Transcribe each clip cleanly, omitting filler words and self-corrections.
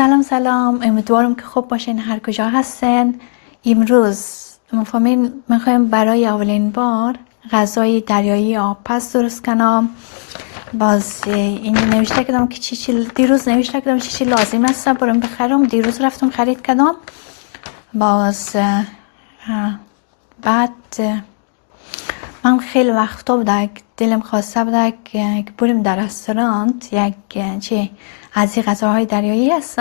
سلام، امیدوارم که خوب باشین هر کجا هستن. امروز میخوایم برای اولین بار غذای دریایی آبپز درست کنم. باز این نوشته کردم که دیروز نوشته کردم چی لازم است برام بخرم. دیروز رفتم خرید کردم. باز بعد من خیلی وقتا بوده دلم خواسته بوده که بریم در رستوران یک از این غذاهای دریایی هست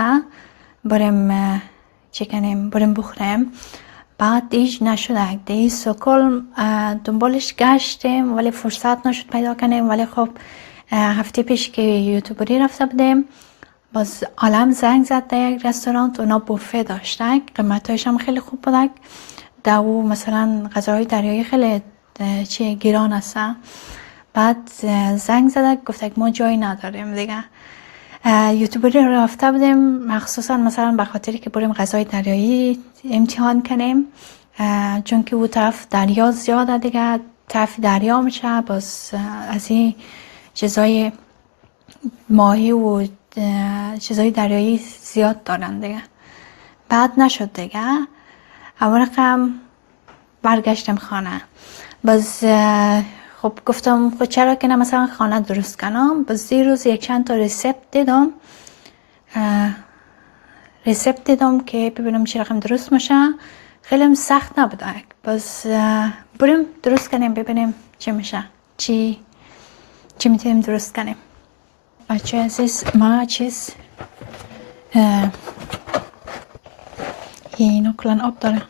بریم چی کنیم بریم بخوریم. بعد ایج نشده دی سکل دنبالش گشتیم ولی فرصت نشد پیدا کنیم. ولی خب هفته پیش که یوتیوبری رفته بودیم باز عالم زنگ زد در یک رستوران، اونا بوفه داشتن، قیمتایش هم خیلی خوب بودن. دو مثلا غذاهای دریایی خیلی گیران هستن. بعد زنگ زد گفت ما جایی نداریم دیگه. یوتیوبری رفته بودیم مخصوصا مثلا به خاطری که بریم غذای دریایی امتحان کنیم، چون که او طرف دریا زیاده دیگه، طرف دریا میشه. باز از این چیزای ماهی و چیزای دریایی زیاد دارن دیگه. بعد نشد دیگه. اول رقم برگشتم خانه. باز خب گفتم خب چرا که نه مثلا خانه درست کنم. باز دیروز یک چند تا ریسپت دیدم که ببینم چه رقم درست میشه. خیلی هم سخت نبوده. باز بریم درست کنیم ببینیم چی میشه، چی میتونیم درست کنیم. بچه عزیز ما اینو کلان آب داره.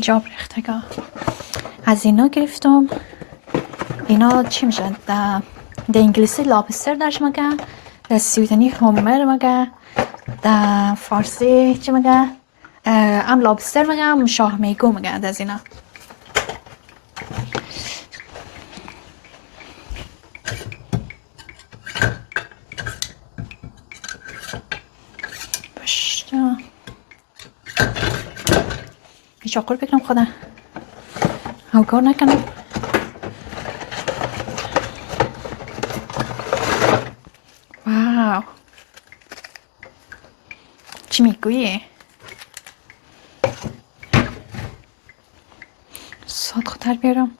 جاب ریختگاه از اینا گرفتم. اینا چی میشن؟ در انگلیسی لابستر درش مگه، در سویدنی همر مگه، در فارسی چی مگه؟ هم لابستر مگه هم شاه میگو مگه. از اینا باشتا چاقور بکنم خودم اوگار نکنم. واو چی میگویی؟ ساد خودتر بیارم.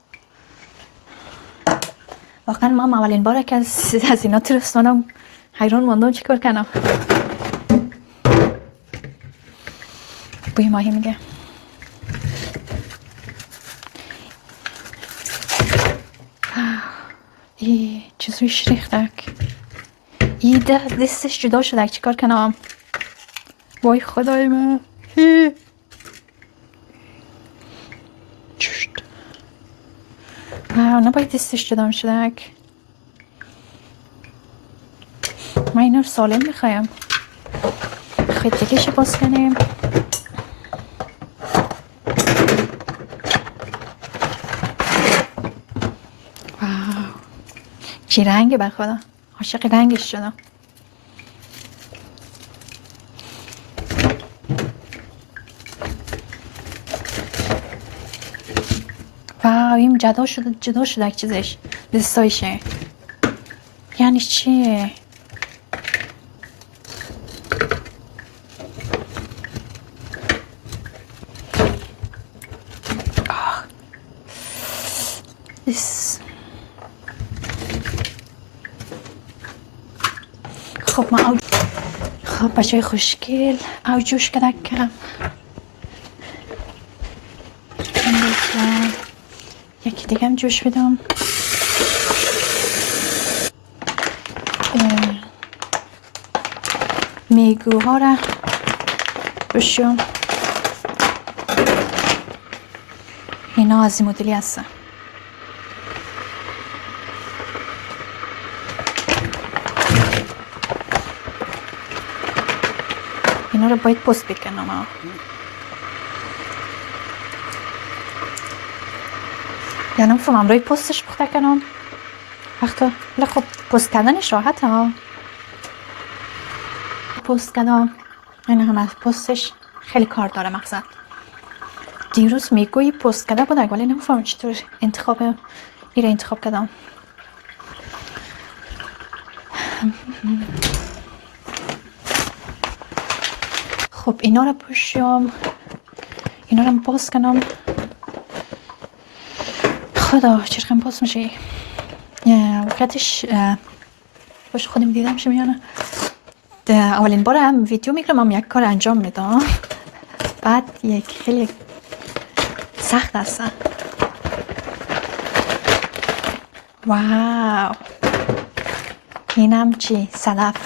واقعا ما اولین باره که از اینا ترستانم حیران موندم چی کار کنم. بوی ماهی میگه. ای چیزوی شریختک. ای دستش جدا شده چی کار کنم. وای خدای من. چشت نباید دستش جدا شده. من اینا رو سالم میخوایم. خیلی دیگه باز کنیم. چی رنگه به خدا، عاشق رنگش شدم. واو این جدا شده چیزش دستایشه. یعنی چیه؟ خب من خب بچه خوشگل جوش کدک کم یکی دیگه هم جوش بدم. میگوها را بشم. اینا از این مدلی هستن. اینا رو باید پست بکنم. یعنی فهمم روی پستش بخته کنم وقتا. خب پست کردنش راحت ها. پست کردم این هم از پستش خیلی کار داره. مقصد دیروز میگویی پست کرده بوده ولی نمیفهمم چطور انتخاب این را انتخاب کردم. خب اینا رو پوشم، اینا رو باز کنم. خدا چرخم باز میشه وقتش باش خودم دیدم شمیانه. اولین بار هم ویدیو میگرم، هم یک کار انجام میدم، بعد یک خیلی سخت هستن. واو اینم چی؟ صدف.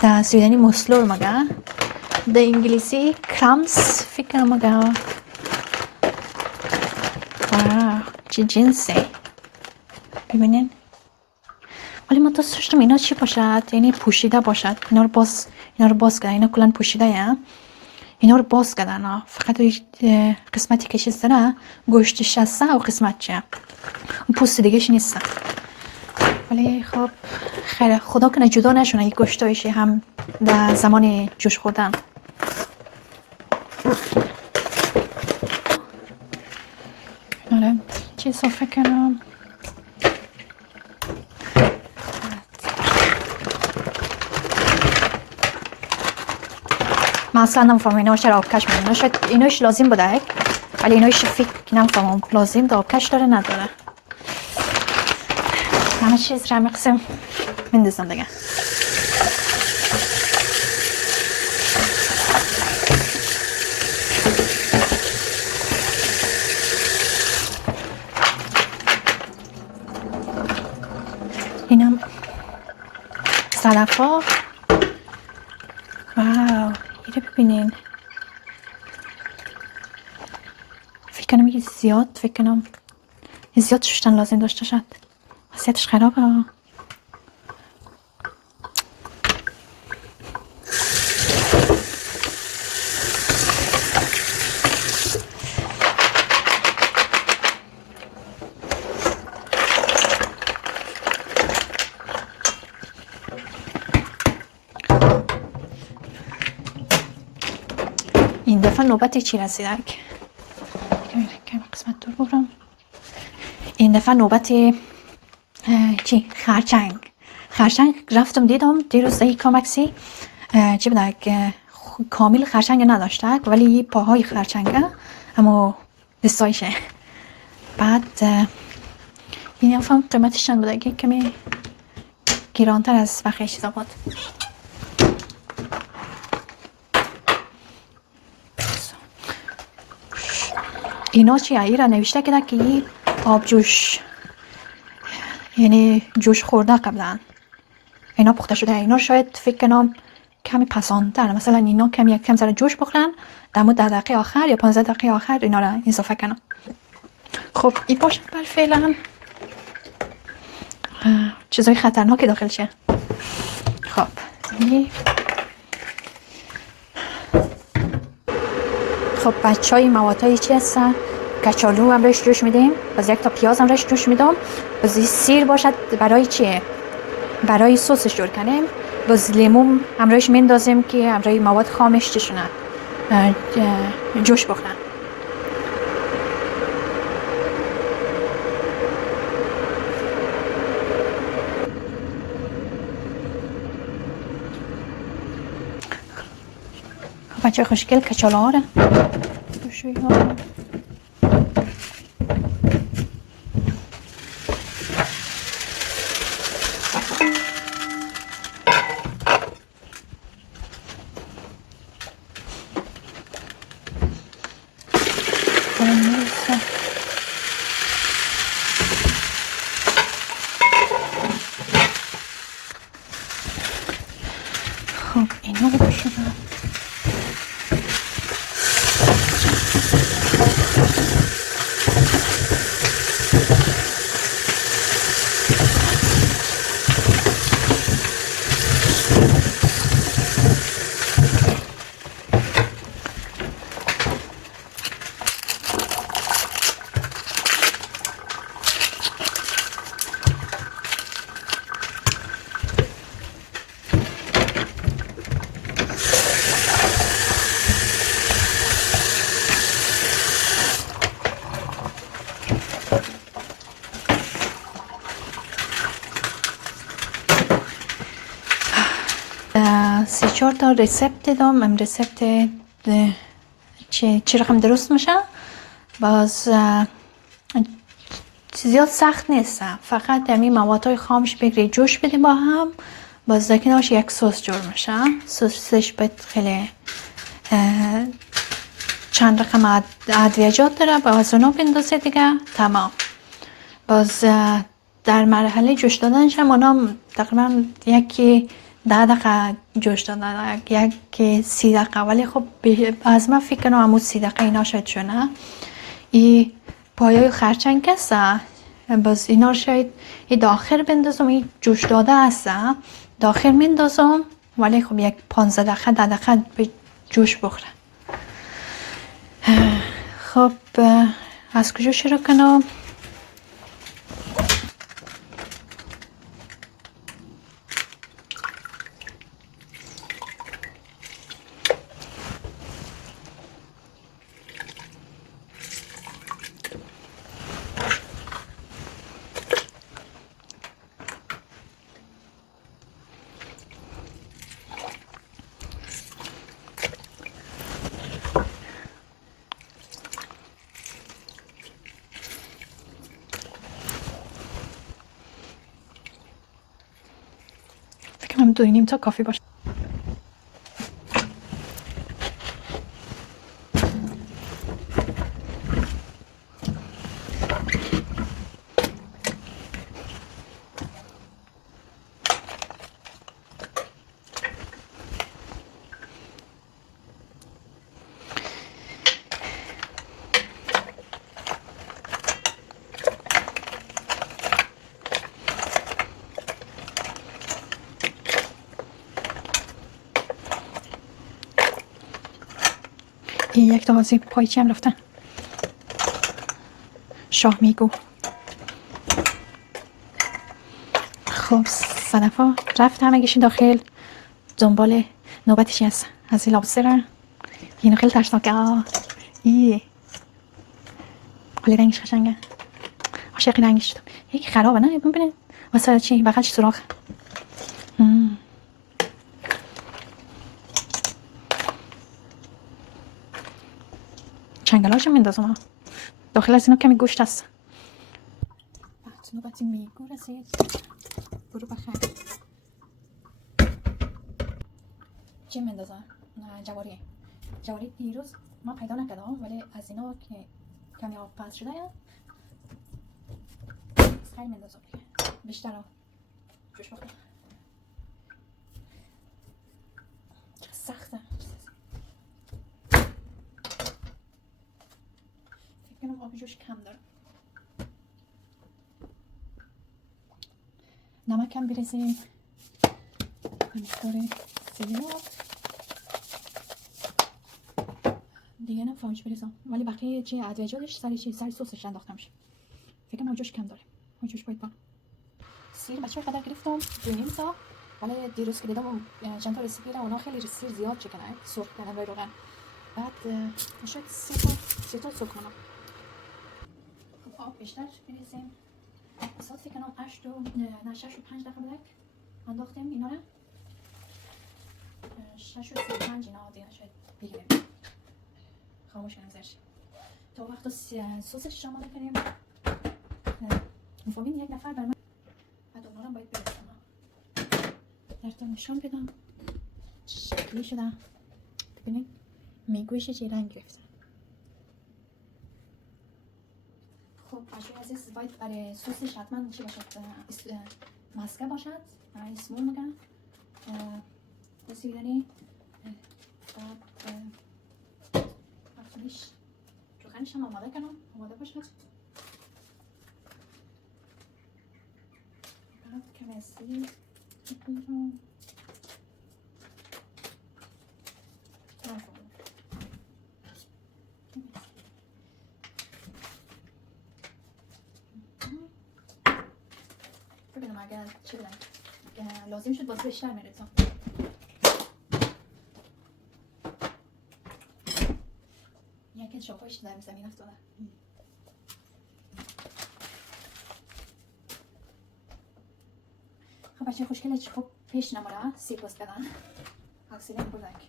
در سویدنی مسلور مگه، در انگلیسی کرامس فکر کنم مگه. واو چی جنسه، ببینین. ولی من دوست داشتم اینا چی باشد، یعنی پوشیده باشد. اینا رو باز کردن، اینا کلن پوشیده یا اینا رو باز کردن. فقط قسمتی که چیز داره گوشتش هسته و قسمت چیه اون پوست دیگهش نیسته. ولی خب خیلی خدا کنه جدا نشونه این گوشتایش هم در زمان جوش خوردن. اینا رو چی صافه کنم. من اصلا نمیفهمم اینا چرا آبکش میدن. شاید ایناش لازم بوده، ولی ایناش فکر نمیفهمم لازم ده آبکش داره نداره. همه چیز را مقسم مندازم دیگه. اینم صدف ها. واو اینو ببینین. فکر کنم یه زیاد شستن لازم داشته شد. وضعیتش خرابه. این دفعه نوبت چی رسیدک؟ کمی قسمت دور برم. این دفعه نوبت چی؟ خرچنگ رفتم دیدم دیروز در کامکسی چی بودک، کامل خرچنگ نداشته ولی پاهای خرچنگه اما دستایشه. بعد این هم قیمتش چند بوده که کمی گیرانتر از بقیه چیزا بود. اینا چیه؟ ای را نوشته که این آب جوش، یعنی جوش خورده قبلا اینا پخته شده. اینا شاید فکر کنم کمی پسانتر، مثلا اینا کم ذره جوش بخورن در مورد 10 دقیقه آخر یا 15 دقیقه آخر اینا را اضافه کنم. خب این باشد بر فعلا. چیزای خطرناکی داخل شه. خب خب بچه های موادهای چی هستن؟ کچالو هم روش جوش میدیم، باز یک تا پیاز هم روش جوش میدم، باز سیر باشد برای چیه؟ برای سسش جور کنیم. باز لیمو هم روش میندازیم که هم روی مواد خامش چشونه جوش بخورن. بچه خوشگل کچالو ها رو بشوی ها. خب اینا رو بشورم. 3-4 تا رسپت دارم. رسپت چی رقم درست میشه. باز زیاد سخت نیست، فقط دمی موادهای خامش بگیری جوش بدی با هم، باز در کنارش یک سس جور میشه. سسش باید خیلی چند رقم ادویجات داره، باز اونا بندازه دیگه تمام. باز در مرحله جوش دادنش هم اونا تقریبا یکی 10 دقیقه جوش دادن، یکی 30 دقیقه، ولی خب از من فکر کنم همون 30 دقیقه اینا شاید شونه. ای پایای خرچنگ است، باز اینا شاید ای داخل بندازم، این جوش داده است داخل میندازم، ولی خب یک 15 دقیقه 10 دقیقه به جوش بخوره. خب از کجا شروع کنم؟ فکر کنم 2.5 تا کافی باشه. این یک تا آزی پایچی هم رفتن. شاه میگو. خب صدفا رفت همگیشون داخل، دنبال نوبتشی هست از این لابستر. اینو خیلی ترسناکه. خیلی رنگش قشنگه، عاشق رنگش شدم. یکی خرابه نه ببینید واسه چی بغلش سوراخ. چنگلاشو میندازم داخل، از اینا کمی گوشت هست. بعد نوبتی میگو رسید. برو بخیر. چی میندازم؟ جواری دیروز ما پیدا نکردم، ولی از اینا که کمی آب پس شده خیلی میندازم دیگه، بیشتر هم جوش بخور. چه سخته. فکر کنم آب جوش کم داره. نمک هم بریزیم به مقدار زیاد دیگه، نه فاج بریزم، ولی بقیه چه ادویجاتش سر سسش انداخته میشه. فکر کنم جوش کم داره، جوش باید با سیر بچه‌ها قدر گرفتم 2.5 تا، ولی دیروز که دیدم چند تا رسیپی را اونا خیلی سیر زیاد چکنن سرخ کردن به روغن، بعد شاید 3 تا سرخ کنم. خب آب بیشتر بریزیم. اصلا فکر کنم 8 و 6 و 5 دقیقه بدک انداختیم اینا را. 6 و 35 اینا دیگه شاید بگیریم. خاموش کنیم زرش تا وقت سسش آماده کنیم. مفهومین یک نفر برای من بعد اونا رو باید برسونم. درتون نشان بدم شکلی شده. ببینید میگویش چه رنگ گرفته. خب بچه‌ی عزیز باید برای سسش حتما چی باشد؟ ماسکه باشد، اسمول میگن گوسفندی. بعد حتماش روغنش هم آماده کنم، آماده باشد. بعد کمی سیر میکنم. ببینم اگر چی بدم لازم شد باز بیشتر میریزم. یکی شاپایش در زمین افتاده. خب بچه خوشگله خب پیش نماره سیر باز بدن. حوصله بودک.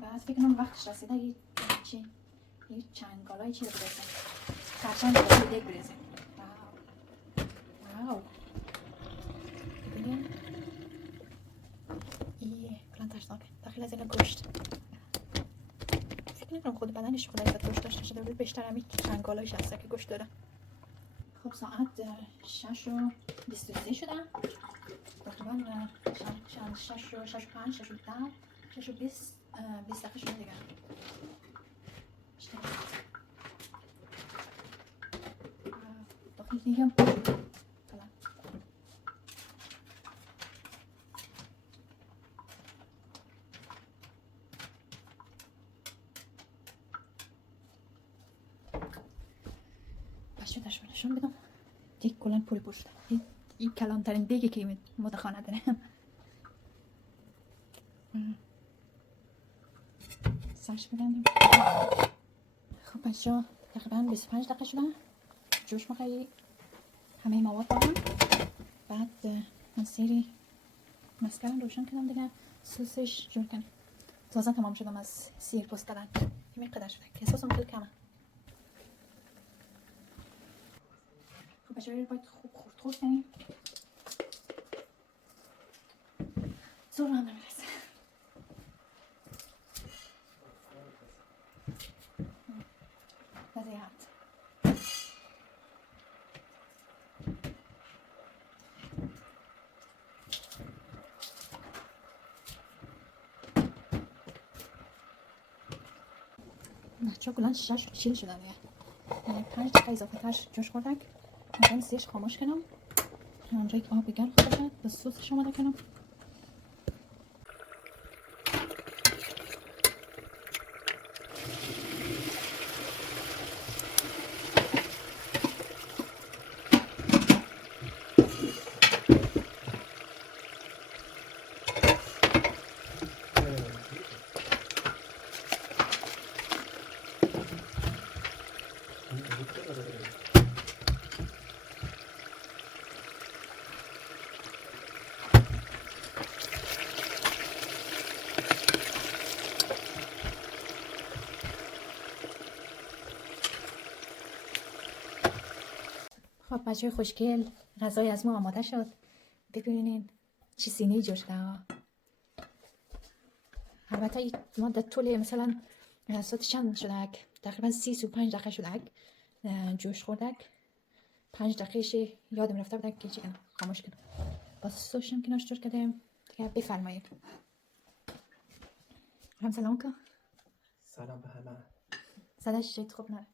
بعد فکر کنم وقتش رسیده یه چنگالای چی رو بریزیم. خرچنگ رو دیگ بریزیم. واو. ببینیم. کلان ترسناکه. داخل از این گوشت. فکر نکنم خود بدنش خودش گوشت داشته شده بود. بیشتر همین چنگالایش هسته که گوشت داره. خب ساعت 6:23 شده. تقریبا 6:05 6:10 6:20 دقیقه شده دیگه. داخل دیگه نشون بدم دیگه کلان پول پشت این کلانترین دیگه که متخانه داره. سرش بگندیم. خب بچه ها تقریبا 25 دقیقه شده جوش میخوایی همه مواد دارم. بعد من سیری مسکرم روشن کردم دیگه سوسش جور کنم. تازه تمام شدم از سیر پست کردن. همین قدر شده که سوسم خیلی کمه. خب بچه ها رو باید خوب خورد کنیم. زور هم نمیرسه. وضعیت بچه ها کلان 6:40 شدن دیگه. 5 دقیقه اضافه ترش جوش خوردک. من سیرش خاموش کنم. اونجایی که آب گرم خورده به سوسش آماده کنم. خب بچه خوشگل غذای از ما آماده شد. ببینین چی سینه‌ای جور شده. البته ما در طول مثلا ساعت چند شده تقریبا 35 دقیقه شده جوش خوردک. 5 دقیقه یادم رفته بود که چی کنم خاموش کنم. با سوشم کنارش جور کردیم دیگه. بفرمایید. هم سلام که سلام به همه. صداش شد خوب نه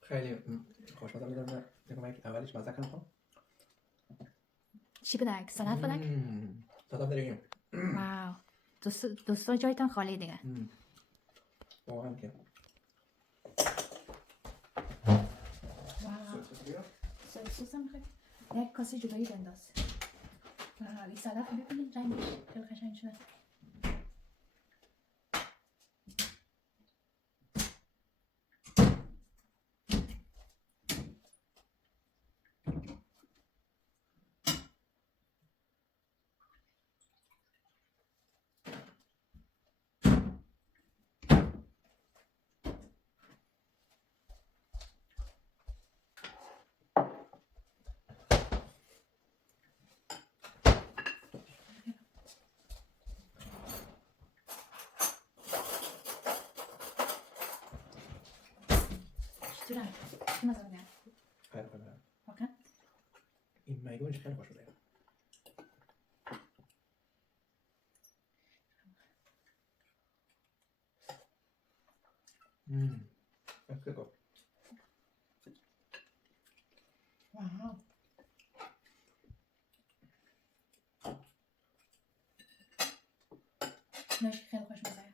خیلی خوشمزه میدونم. دیگه اولش مزه کنم. چی بدک؟ سلات بدک؟ سلام داریم. واو دوستا جایتان خالی دیگه. واقعا که سوسم میخواد یک کاسه جدایی بنداز. این سلات رو ببینید رنگش خیلی قشنگ شده. چطوره؟ چی مزه بده؟ خیلی خوبه. واقعا؟ این میگونش خیلی خوش بوده. خیلی خوب. واو نوش خیلی خوش مزه.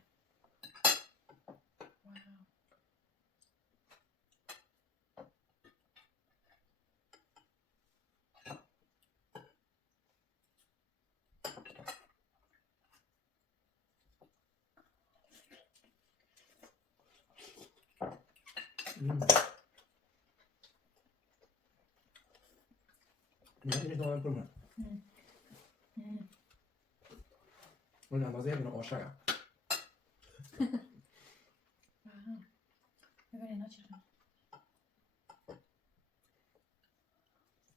نه اینش نوع کنم. اون اندازه یه دونه عاشقم. ببین اینا چی کنم.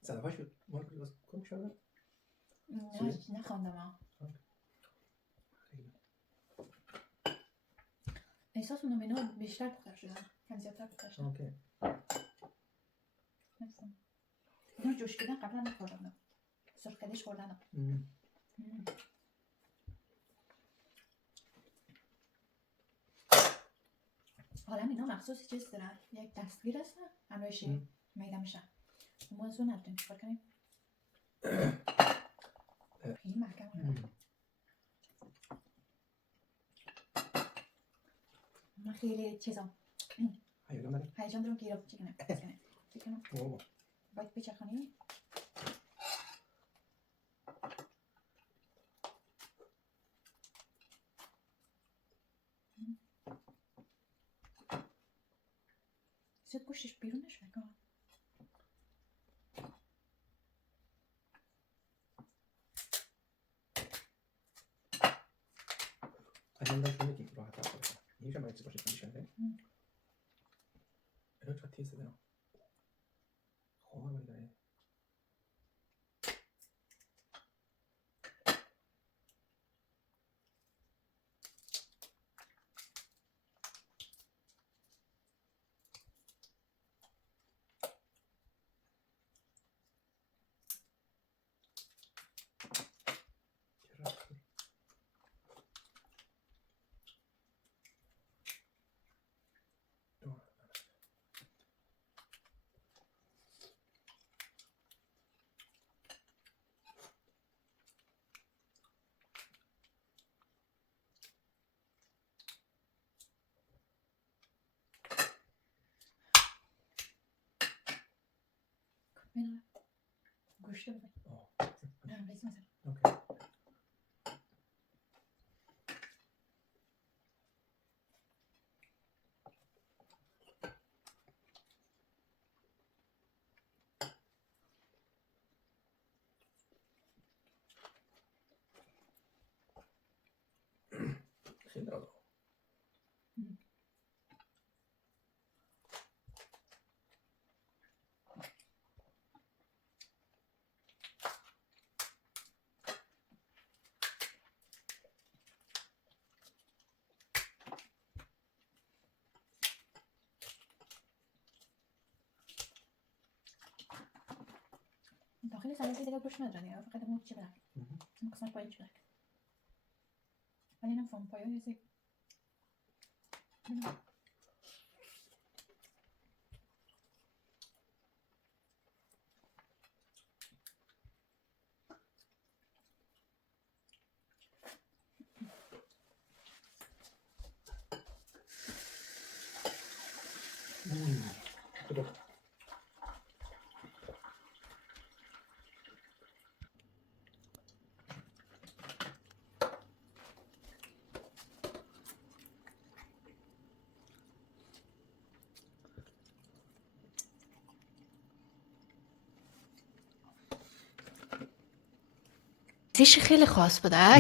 صدفه شد مال کم شده؟ نخواندم ها. احساس میکنم اینا بیشتر پختر شدن، کم زیادتر پختر شدن. اوکی. نفسم اینا جوش کردن قبلا نخوردم، سرخ کردش خوردنم. حالا اینا مخصوص چیز دارن، یک دستگیر هستن همراهش میده میشن. ما از اون نداریم چیکار کنیم؟ خیلی محکم. من خیلی چیزام هیجان دارم که ایراد چی کنم باید بچخانی. زیاد گوشتش بیرون نشونه کنم. اجازه داشته میگی راحت تر کنم. اینجا باید چی باشه کنیشنه. اینا چقدر تیز دارم. خواه بگیره. ببینم گوشت بزن. نه بزن. اوکی. خیلی دارم. داخل سلطه دیگه گوشت نداره دیگه، فقط اون چی بدن. اون قسمت پایین چی بدن. ولی اینم فهم پایین یزی. مزهش خیلی خاص بوده.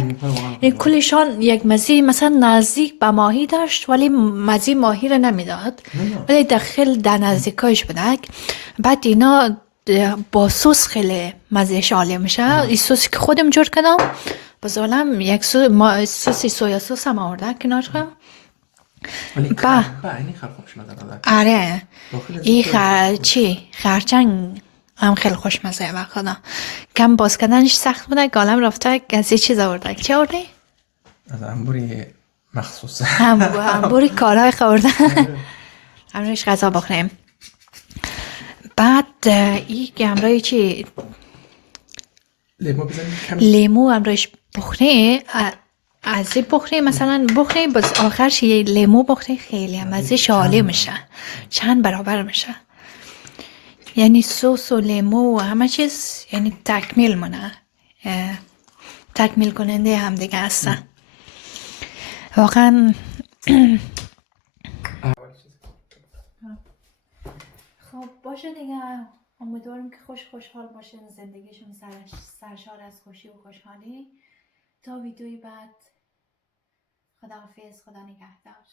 این کلشان یک مزه مثلا نزدیک به ماهی داشت ولی مزه ماهی رو نمیداد، ولی داخل در نزدیکایش بوده. بعد اینا با سس خیلی مزهش عالی میشه. این سوسی که خودم جور کردم بازالم یک سوسی سویا سوس هم آورده کنار کنم. ولی اینی خوش مزه داده. آره این خرچنگ هم خیلی خوشمزه و خدا کم باز کردنش سخت بوده. گالم رفته از یه چیز آورده. چی آورده؟ از انبوری مخصوص انبوری کارهای خورده. همونش غذا بخوریم. بعد این همراه چی لیمو بزنیم کم. لیمو همراهش بخوره. از این بخوره مثلا بخوره باز آخرش یه لیمو بخوره خیلی هم از عالی میشه، چند برابر میشه. یعنی سس و لیمو و همه چیز یعنی تکمیل مونه، تکمیل کننده هم دیگه هستن واقعا. خب باشه دیگه، امیدوارم که خوشحال باشین، زندگیشون سرشار از خوشی و خوشحالی. تا ویدیوی بعد خداحافظ، خدا نگهدار.